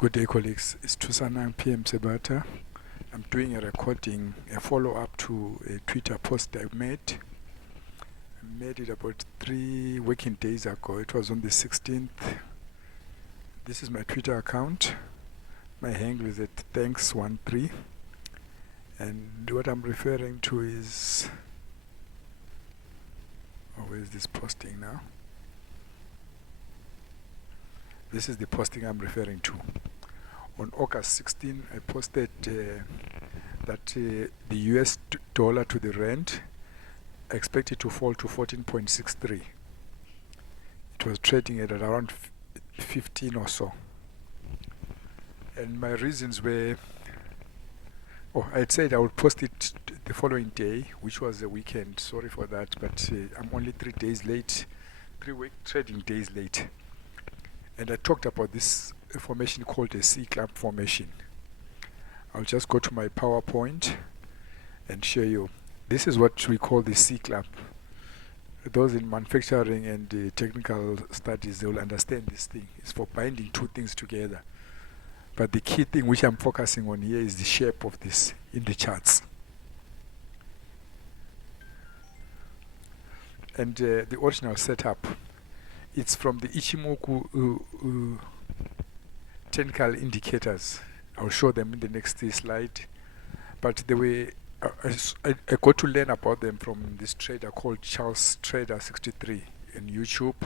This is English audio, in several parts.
Good day, colleagues. It's 2:09 p.m. Sebata. I'm doing a recording, a follow-up to a Twitter post I made. I made it about 3 working days ago. It was on the 16th. This is my Twitter account. My handle is at thanks13. And what I'm referring to is... Oh, where is this posting now? This is the posting I'm referring to. On August 16, I posted that the US dollar to the rand expected to fall to 14.63. It was trading at around 15 or so. And my reasons were, I'd said I would post it the following day, which was a weekend. Sorry for that, but I'm only 3 days late, 3 trading days late. And I talked about this formation called a CClamp formation. I'll just go to my PowerPoint and show you. This is what we call the CClamp. Those in manufacturing and technical studies, they will understand this thing. It's for binding 2 things together. But the key thing which I'm focusing on here is the shape of this in the charts. And the original setup, it's from the Ichimoku technical indicators. I'll show them in the next slide. But they were, I got to learn about them from this trader called Charles Trader 63 in YouTube.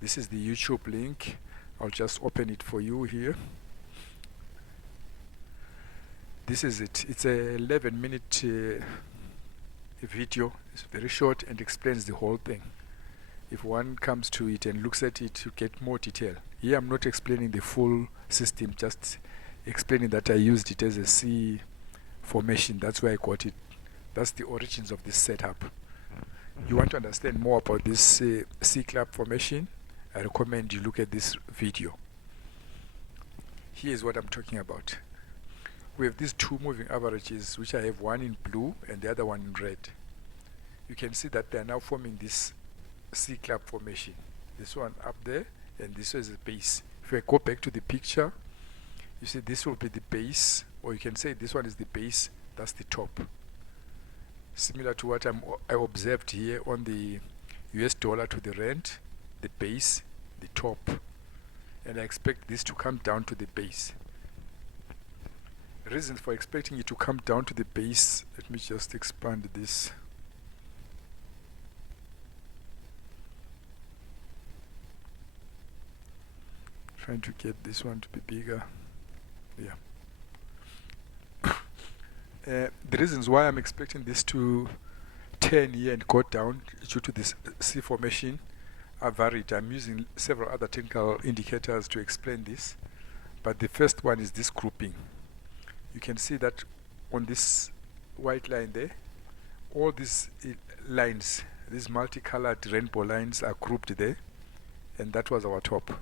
This is the YouTube link. I'll just open it for you here. This is it. It's a 11-minute video. It's very short and explains the whole thing. If one comes to it and looks at it, you get more detail. Here I'm not explaining the full system, just explaining that I used it as a C formation. That's where I got it. That's the origins of this setup. You want to understand more about this CClamp formation, I recommend you look at this video. Here's what I'm talking about. We have these 2 moving averages, which I have one in blue and the other one in red. You can see that they are now forming this CClamp formation. This one up there, and this is the base. If I go back to the picture, you see this will be the base, or you can say this one is the base, that's the top. Similar to what I observed here on the US dollar to the rand, the base, the top. And I expect this to come down to the base. Reasons for expecting it to come down to the base, let me just expand this. Trying to get this one to be bigger. Yeah. The reasons why I'm expecting this to turn here and go down due to this C formation are varied. I'm using several other technical indicators to explain this. But the first one is this grouping. You can see that on this white line there, all these lines, these multicolored rainbow lines are grouped there, and that was our top.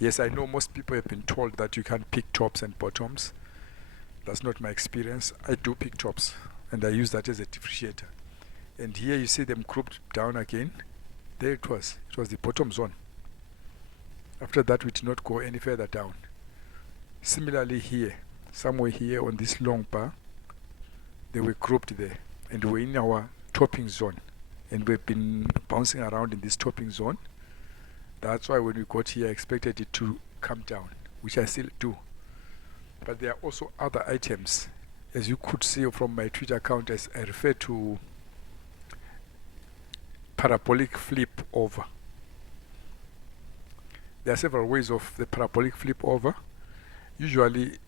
Yes, I know most people have been told that you can't pick tops and bottoms. That's not my experience. I do pick tops, and I use that as a differentiator. And here you see them grouped down again. There it was. It was the bottom zone. After that, we did not go any further down. Similarly here, somewhere here on this long bar, they were grouped there, and we're in our topping zone. And we've been bouncing around in this topping zone. That's why when we got here, I expected it to come down, which I still do. But there are also other items. As you could see from my Twitter account, as I refer to parabolic flip over. There are several ways of the parabolic flip over. Usually,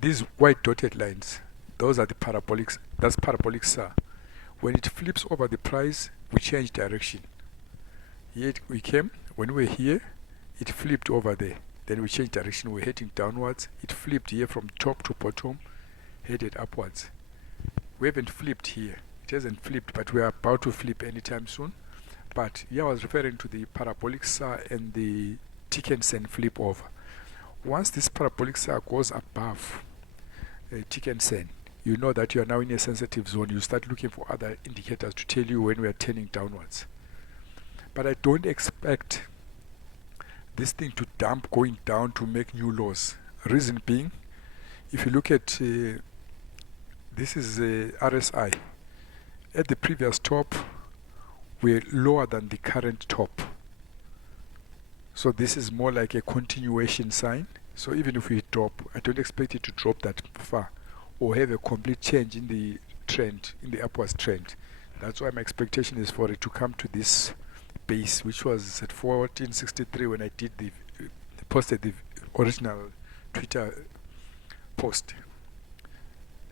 these white dotted lines, those are the parabolics. That's parabolic ZAR. When it flips over the price, we change direction. Here we came. When we were here, it flipped over there. Then we changed direction. We're heading downwards. It flipped here from top to bottom, headed upwards. We haven't flipped here. It hasn't flipped, but we are about to flip anytime soon. But here I was referring to the parabolic ZAR and the tick-and-send flip over. Once this parabolic ZAR goes above tick-and-send, you know that you are now in a sensitive zone. You start looking for other indicators to tell you when we are turning downwards. But I don't expect this thing to dump going down to make new lows. Reason being, if you look at this is a RSI. At the previous top, we're lower than the current top. So this is more like a continuation sign. So even if we drop, I don't expect it to drop that far or have a complete change in the trend, in the upwards trend. That's why my expectation is for it to come to this base, which was at 1463 when I did posted the original Twitter post.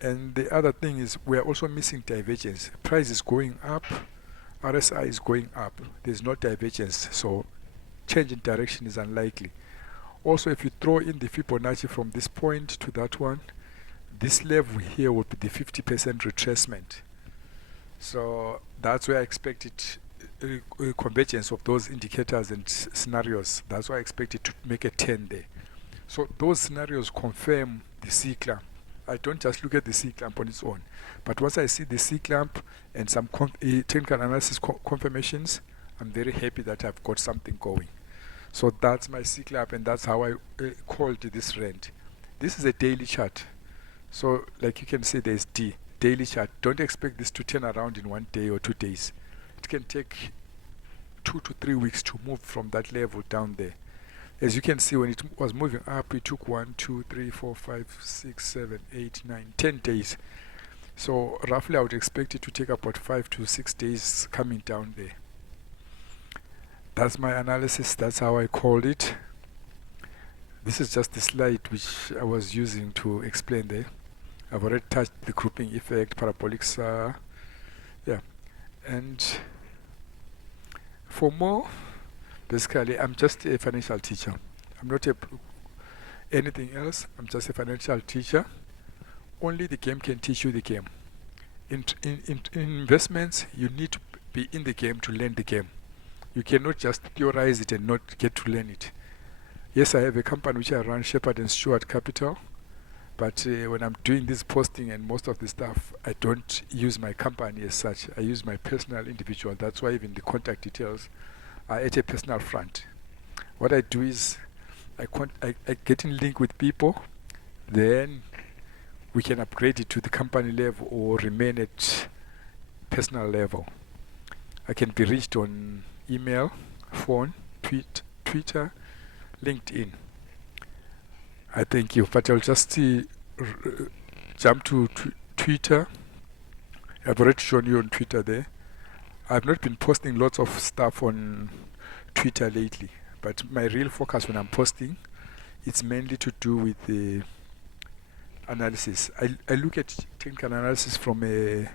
And the other thing is we are also missing divergence. Price is going up, RSI is going up. There's no divergence, so change in direction is unlikely. Also, if you throw in the Fibonacci from this point to that one, this level here would be the 50% retracement. So that's where I expected convergence of those indicators and scenarios. That's why I expected to make a 10 there. So those scenarios confirm the CClamp. I don't just look at the CClamp on its own, but once I see the CClamp and some technical analysis confirmations, I'm very happy that I've got something going. So that's my CClamp, and that's how I called this rent. This is a daily chart. So like you can see, there's daily chart. Don't expect this to turn around in 1 day or 2 days. It can take 2 to 3 weeks to move from that level down there. As you can see, when it was moving up, it took 1, 2, 3, 4, 5, 6, 7, 8, 9, 10 days. So roughly I would expect it to take about 5 to 6 days coming down there. That's my analysis. That's how I called it. This is just the slide which I was using to explain there. I've already touched the grouping effect, parabolics, yeah. And for more, basically, I'm just a financial teacher. I'm not anything else. I'm just a financial teacher. Only the game can teach you the game. In investments, you need to be in the game to learn the game. You cannot just theorize it and not get to learn it. Yes, I have a company which I run, Shepherd and Stewart Capital. But when I'm doing this posting and most of the stuff, I don't use my company as such. I use my personal individual. That's why even the contact details are at a personal front. What I do is I get in link with people, then we can upgrade it to the company level or remain at personal level. I can be reached on email, phone, Twitter, LinkedIn. I thank you, but I'll just jump to Twitter. I've already shown you on Twitter there. I've not been posting lots of stuff on Twitter lately, but my real focus when I'm posting, it's mainly to do with the analysis. I look at technical analysis from a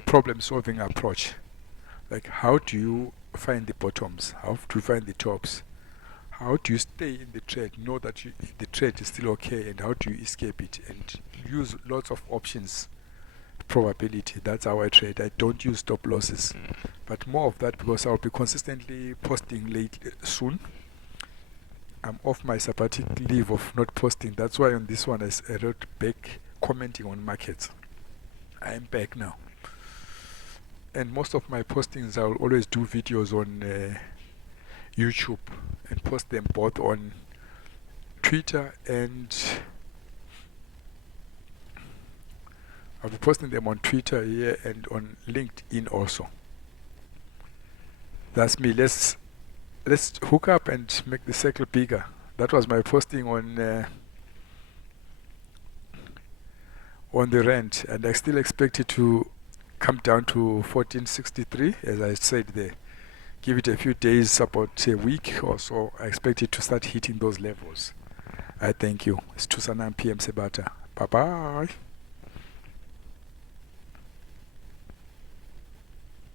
problem-solving approach. Like, how do you find the bottoms? How do you find the tops? How do you stay in the trade, know that the trade is still okay, and how do you escape it? And use lots of options, probability. That's how I trade. I don't use stop losses, but more of that because I'll be consistently posting soon. I'm off my sabbatic leave of not posting. That's why on this one I wrote back commenting on markets. I'm back now. And most of my postings, I'll always do videos on YouTube and post them both on Twitter, and I'll be posting them on Twitter here and on LinkedIn also. That's me. Let's hook up and make the circle bigger. That was my posting on the rent, and I still expect it to come down to 1463, as I said there. Give it a few days, about a week or so, I expect it to start hitting those levels. I thank you. It's 2:09 p.m. Sebata. Bye-bye.